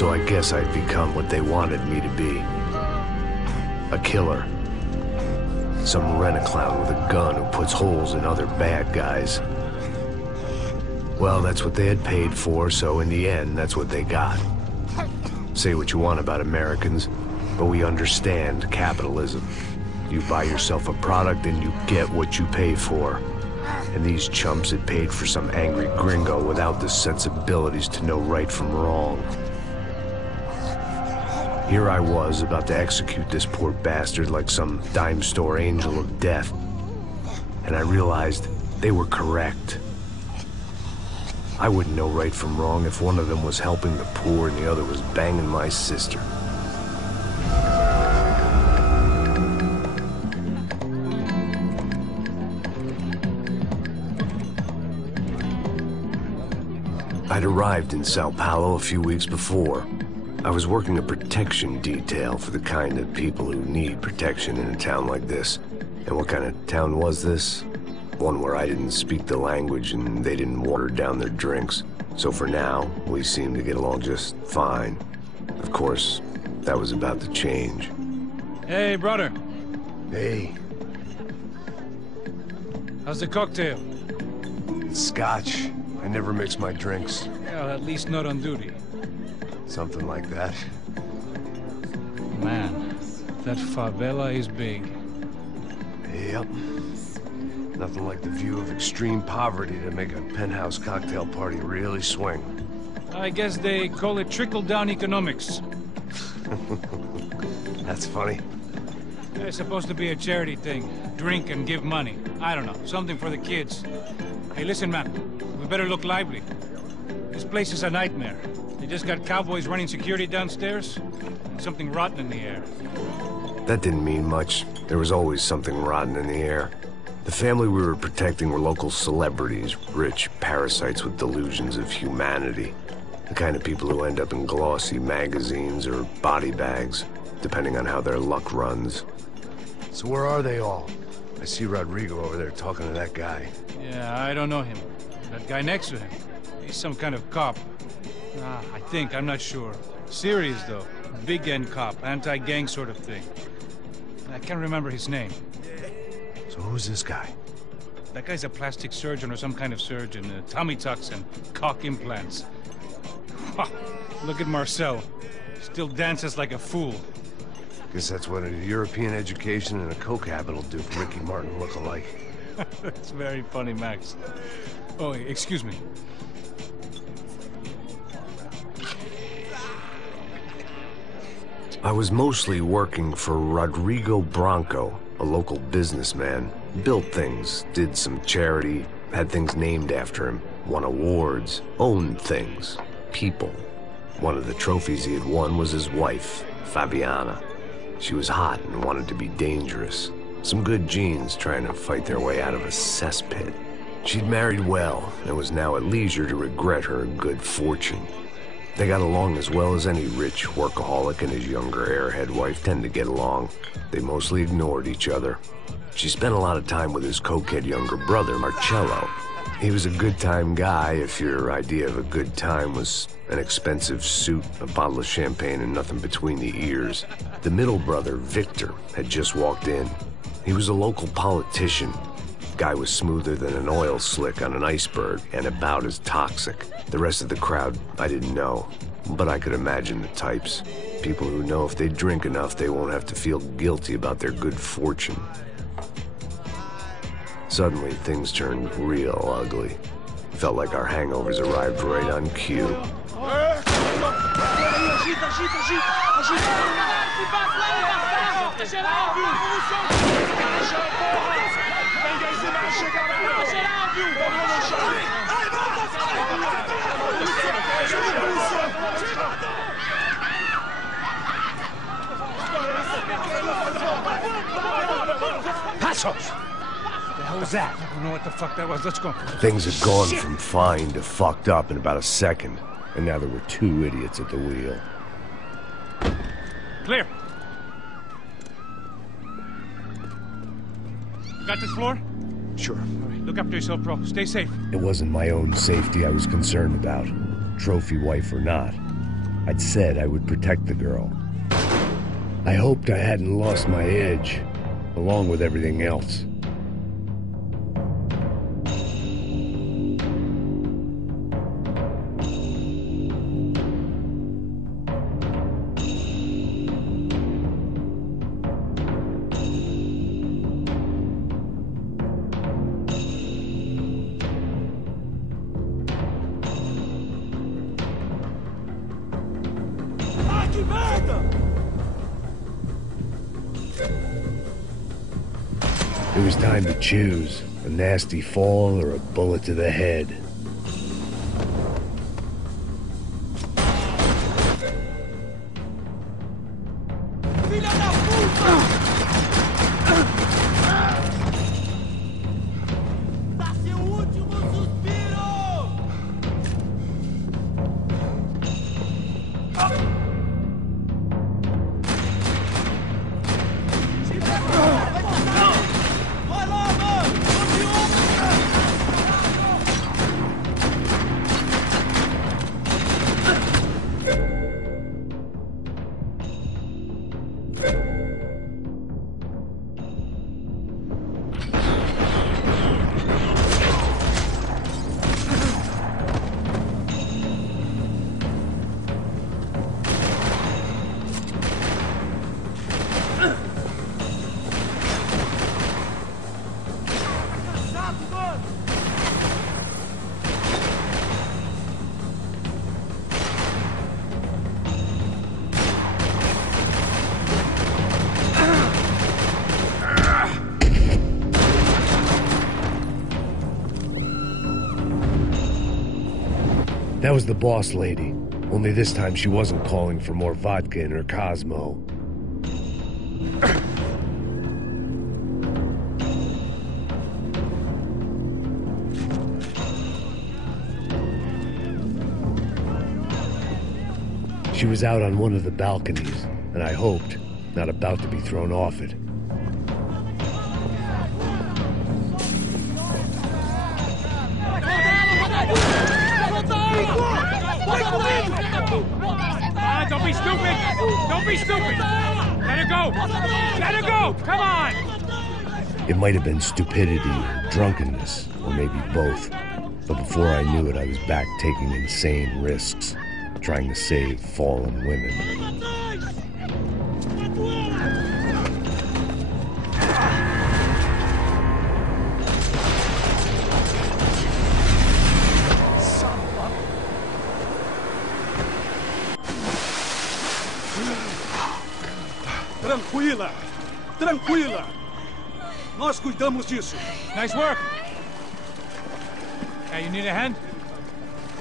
So I guess I'd become what they wanted me to be. A killer. Some rent-a-clown with a gun who puts holes in other bad guys. Well, that's what they had paid for, so in the end, that's what they got. Say what you want about Americans, but we understand capitalism. You buy yourself a product and you get what you pay for. And these chumps had paid for some angry gringo without the sensibilities to know right from wrong. Here I was, about to execute this poor bastard like some dime store angel of death. And I realized they were correct. I wouldn't know right from wrong if one of them was helping the poor and the other was banging my sister. I'd arrived in Sao Paulo a few weeks before. I was working a protection detail for the kind of people who need protection in a town like this. And what kind of town was this? One where I didn't speak the language and they didn't water down their drinks. So for now, we seemed to get along just fine. Of course, that was about to change. Hey, brother. Hey. How's the cocktail? It's scotch. I never mix my drinks. Well, at least not on duty. Something like that. Man, that favela is big. Yep. Nothing like the view of extreme poverty to make a penthouse cocktail party really swing. I guess they call it trickle-down economics. That's funny. It's supposed to be a charity thing. Drink and give money. I don't know, something for the kids. Hey, listen, man. We better look lively. This place is a nightmare. They just got cowboys running security downstairs, and something rotten in the air. That didn't mean much. There was always something rotten in the air. The family we were protecting were local celebrities, rich parasites with delusions of humanity. The kind of people who end up in glossy magazines or body bags, depending on how their luck runs. So where are they all? I see Rodrigo over there talking to that guy. Yeah, I don't know him. That guy next to him. He's some kind of cop. I think, I'm not sure. Serious, though. Big end cop, anti-gang sort of thing. I can't remember his name. So who's this guy? That guy's a plastic surgeon or some kind of surgeon. Tummy tucks and cock implants. Look at Marcel. Still dances like a fool. Guess that's what a European education and a coke habit will do for Ricky Martin look-alike. That's very funny, Max. Oh, excuse me. I was mostly working for Rodrigo Branco, a local businessman. Built things, did some charity, had things named after him, won awards, owned things, people. One of the trophies he had won was his wife, Fabiana. She was hot and wanted to be dangerous. Some good genes trying to fight their way out of a cesspit. She'd married well and was now at leisure to regret her good fortune. They got along as well as any rich workaholic and his younger airhead wife tend to get along. They mostly ignored each other. She spent a lot of time with his cokehead younger brother, Marcello. He was a good-time guy if your idea of a good time was an expensive suit, a bottle of champagne, and nothing between the ears. The middle brother, Victor, had just walked in. He was a local politician. Guy was smoother than an oil slick on an iceberg and about as toxic. The rest of the crowd, I didn't know, but I could imagine the types. People who know if they drink enough, they won't have to feel guilty about their good fortune. Suddenly, things turned real ugly. Felt like our hangovers arrived right on cue. Passos! The hell was that? I don't know what the fuck that was. Let's go. Things had gone from fine to fucked up in about a second, and now there were two idiots at the wheel. Clear. Got this floor? Sure. All right, look after yourself, bro. Stay safe. It wasn't my own safety I was concerned about, trophy wife or not. I'd said I would protect the girl. I hoped I hadn't lost my edge, along with everything else. It was time to choose, a nasty fall or a bullet to the head. That was the boss lady, only this time she wasn't calling for more vodka in her Cosmo. She was out on one of the balconies, and I hoped, not about to be thrown off it. Don't be stupid! Don't be stupid! Let her go! Let her go! Come on! It might have been stupidity, drunkenness, or maybe both. But before I knew it, I was back taking insane risks, trying to save fallen women. Tranquila! Tranquila! Nós cuidamos disso. Nice work! Hey, you need a hand?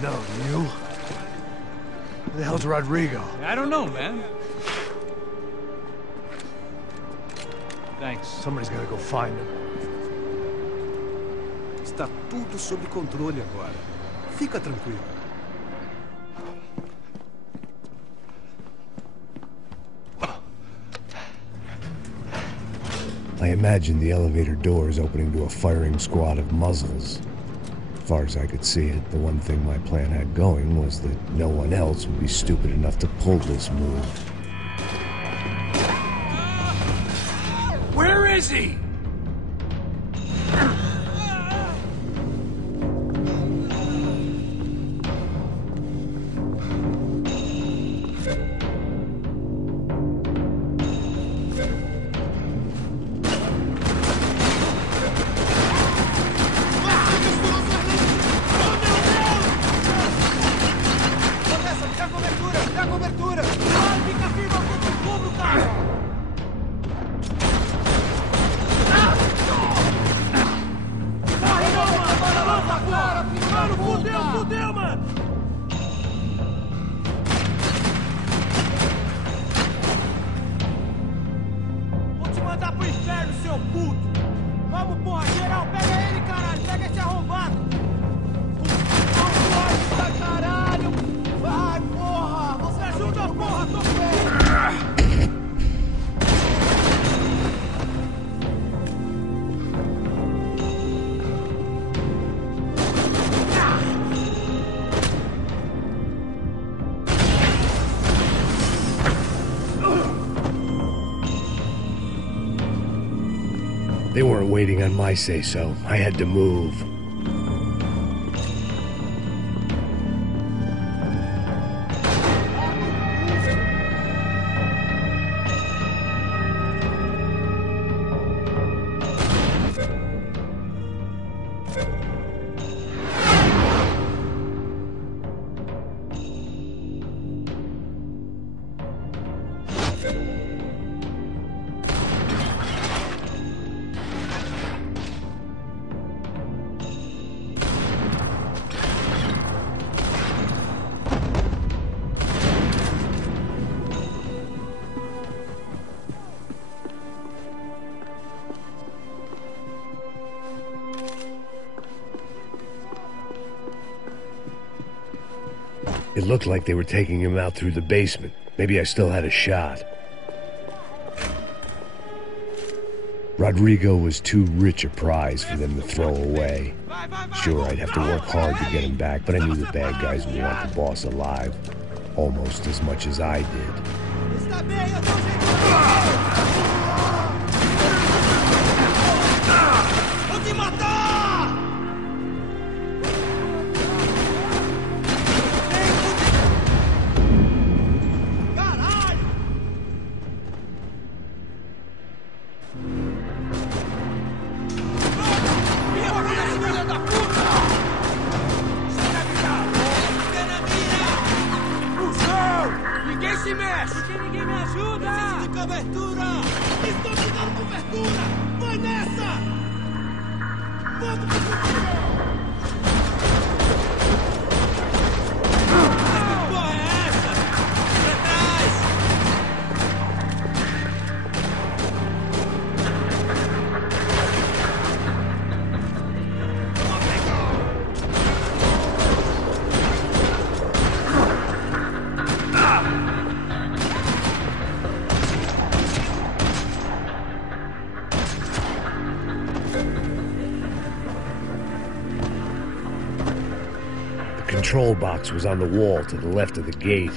No, you? Who the hell's Rodrigo? I don't know, man. Thanks. Somebody's gotta go find him. Está tudo sob controle agora. Fica tranquilo. I imagined the elevator doors opening to a firing squad of muzzles. As far as I could see it, the one thing my plan had going was that no one else would be stupid enough to pull this move. Where is he? They weren't waiting on my say-so. I had to move. It looked like they were taking him out through the basement. Maybe I still had a shot. Rodrigo was too rich a prize for them to throw away. Sure, I'd have to work hard to get him back, but I knew the bad guys would want the boss alive. Almost as much as I did. The control box was on the wall to the left of the gate.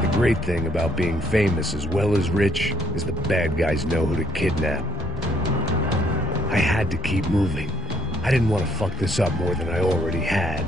The great thing about being famous as well as rich is the bad guys know who to kidnap. I had to keep moving. I didn't want to fuck this up more than I already had.